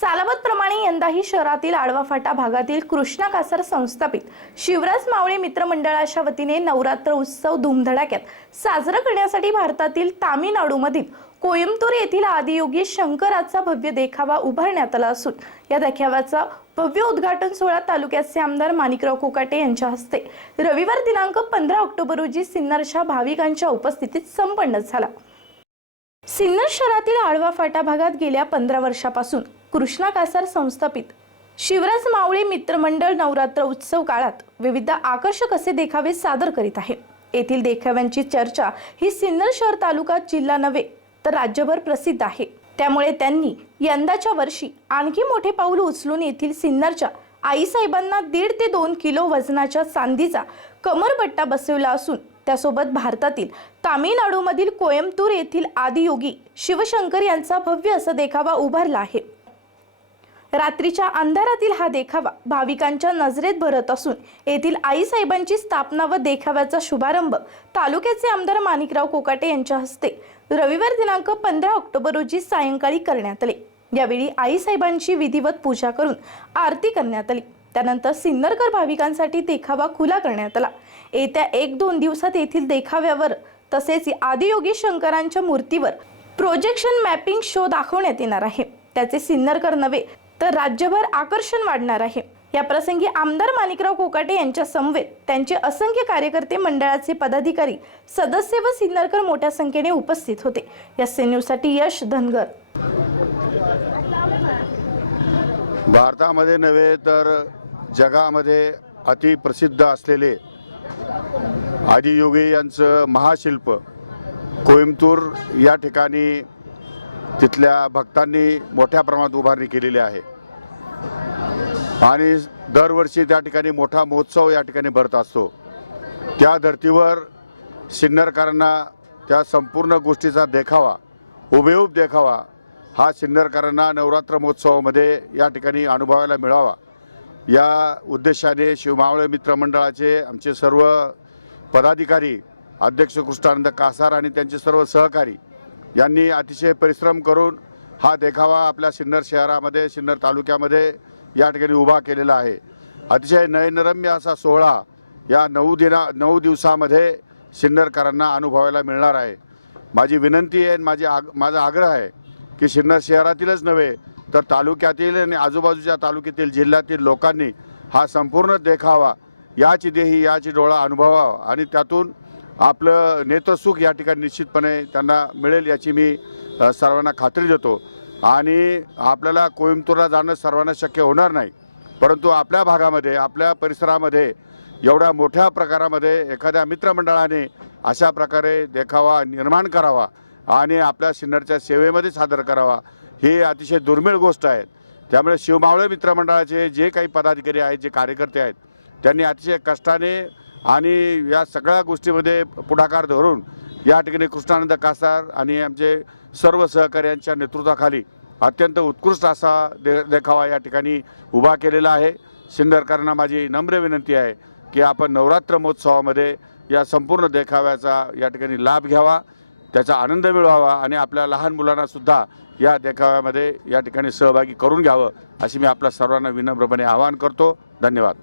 सालावतप्रमाणे यंदाही शहरातील आडवा फाटा भागातील कृष्णा कासार संस्थापित. शिवराज मावळे मित्रमंडळाच्या वतीने नवरात्र उत्सव धुमधडाक्यात साजरा करण्यासाठी भारतातील तामिळनाडूमधील कोयंबतूर येथील आदियोगी शंकराचा भव्य देखावा उभारण्यात आला असून या देखाव्याचा भव्य उद्घाटन सोहळा तालुक्याचे आमदार माणिकराव कोकाटे यांच्या हस्ते. रविवार दिनांक पंधरा ऑक्टोबर रोजी सिन्नरच्या भाविकांच्या उपस्थितीत संपन्न झाला. सिन्नर शहरातील आळवा फाटा भागात गेल्या पंधरा वर्षापासून कृष्णा कासार संस्थापित. शिवराज मावळे मित्रमंडळ नवरात्र उत्सव काळात विविध आकर्षक असे देखावे सादर करीत आहे येथील देखाव्यांची चर्चा ही सिन्नर शहर तालुका जिल्हा नव्हे तर राज्यभर प्रसिद्ध आहे. त्यामुळे त्यांनी यंदाच्या वर्षी आणखी मोठे पाऊल उचलून येथील सिन्नरच्या आईसाहेबांना दीड ते दोन किलो वजनाच्या चांदीचा कमरपट्टा बसवला असून त्यासोबत भारतातील तामिळनाडूमधील कोयंबतूर येथील आदियोगी शिवशंकर यांचा भव्य असा देखावा उभारला आहे. रात्रीच्या अंधारातील हा देखावा भाविकांच्या नजरेत भरत असून येथील आईसाहेबांची स्थापना व देखाव्याचा शुभारंभ तालुक्याचे आमदार माणिकराव कोकाटे यांच्या हस्ते रविवार दिनांक पंधरा ऑक्टोबर रोजी सायंकाळी करण्यात आले. यावेळी आईसाहेबांची विधिवत पूजा करून आरती करण्यात आली. त्यानंतर सिन्नरकर भाविकांसाठी देखावा खुला करण्यात आला. येत्या एक दोन दिवसात येथील देखाव्यावर तसेच आदियोगी शंकरांच्या मूर्तीवर प्रोजेक्शन मॅपिंग शो दाखवण्यात येणार आहे. त्याचे सिन्नरकर नव्हे तर राज्यभर आकर्षण वाढणार आहे. या प्रसंगी आमदार माणिकराव कोकाटे यांच्या समवेत त्यांचे असंख्य कार्यकर्ते मंडळाचे पदाधिकारी सदस्य व सिन्नरकर मोठ्या संख्येने उपस्थित होते. या न्यूजसाठी यश धनगर. भारतामध्ये नव्हे तर जगामध्ये अतिप्रसिद्ध असलेले आदियोगी यांचं महाशिल्प कोईमतूर या ठिकाणी तिथल्या भक्तांनी मोठ्या प्रमाणात उभारणी केलेली आहे. आणि दरवर्षी त्या ठिकाणी मोठा महोत्सव या ठिकाणी भरत असतो. त्या धर्तीवर सिन्नरकरांना त्या संपूर्ण गोष्टीचा देखावा उभेऊब देखावा हा सिन्नरकरांना नवरात्र महोत्सवामध्ये या ठिकाणी अनुभवायला मिळावा. या उद्देशाने शिवमावळे मित्रमंडळाचे आमचे सर्व पदाधिकारी अध्यक्ष कृष्णानंद कासार आणि त्यांचे सर्व सहकारी यांनी अतिशय परिश्रम करून हा देखावा आपल्या सिन्नर शहरामध्ये सिन्नर तालुक्यामध्ये या ठिकाणी उभा केलेला आहे. अतिशय नयनरम्य असा सोहळा या नऊ दिना नऊ दिवसामध्ये सिन्नरकरांना अनुभवायला मिळणार आहे. माझी विनंती आहे आणि माझी आग माझा आग्रह आहे की सिन्नर शहरातीलच नव्हे तर तालुक्यातील आणि आजूबाजूच्या तालुक्यातील जिल्ह्यातील लोकांनी हा संपूर्ण देखावा याची देही याची डोळा अनुभवावा आणि त्यातून आपलं नेत्रसुख या ठिकाणी निश्चितपणे त्यांना मिळेल याची मी सर्वांना खात्री देतो. आणि आपल्याला कोईमतूरला जाणं सर्वांना शक्य होणार नाही. परंतु आपल्या भागामध्ये आपल्या परिसरामध्ये एवढ्या मोठ्या प्रकारामध्ये एखाद्या मित्रमंडळाने अशा प्रकारे देखावा निर्माण करावा आणि आपल्या सिन्नरच्या सेवेमध्ये सादर करावा ही अतिशय दुर्मिळ गोष्ट आहे. त्यामुळे शिवमावळे मित्रमंडळाचे जे काही पदाधिकारी आहेत जे कार्यकर्ते आहेत त्यांनी अतिशय कष्टाने आणि या सगळ्या गोष्टीमध्ये पुढाकार धरून या ठिकाणी कृष्णानंद कासार आणि आमचे सर्व सहकाऱ्यांच्या नेतृत्वाखाली अत्यंत उत्कृष्ट असा दे देखावा या ठिकाणी उभा केलेला आहे. सिन्नरकरांना माझी नम्र विनंती आहे की आपण नवरात्र महोत्सवामध्ये या संपूर्ण देखाव्याचा या ठिकाणी लाभ घ्यावा. त्याचा आनंद मिळवावा आणि आपल्या लहान मुलांना सुद्धा या देखाव्यामध्ये या ठिकाणी सहभागी करून घ्यावं अशी मी आपल्या सर्वांना विनम्रपणे आवाहन करतो. धन्यवाद.